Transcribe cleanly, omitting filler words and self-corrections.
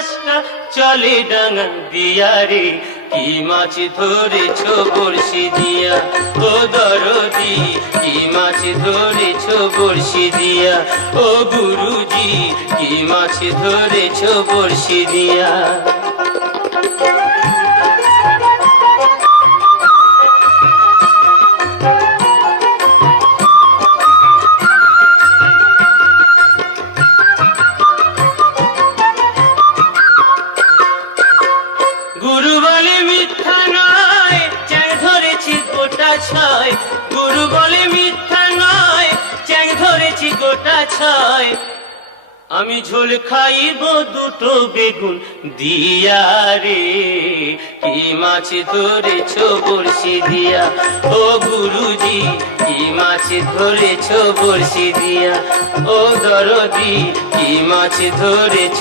মাছটা চলে ডাঙা দিয়া রে, কি মাছ ধরেছ বড়শি দিয়া। ও দরদি কি মাছ ধরেছ বড়শি দিয়া, ও গুরুজি কি মাছ ধরেছ বড়শি দিয়া। গুরু বলে মিথ্যা নয়, চ্যাং ধরেছি গোটা ছয়। গুরু বলে মিথ্যা নয়, চ্যাং ধরেছি গোটা ছয়। আমি ঝোল খাইব দুটো বেগুন দিয়া রে, কি মাছ ধরেছ বড়শি দিয়া। ও গুরুজি কি মাছ ধরেছ বড়শি দিয়া, ও দরদি কি মাছ ধরেছ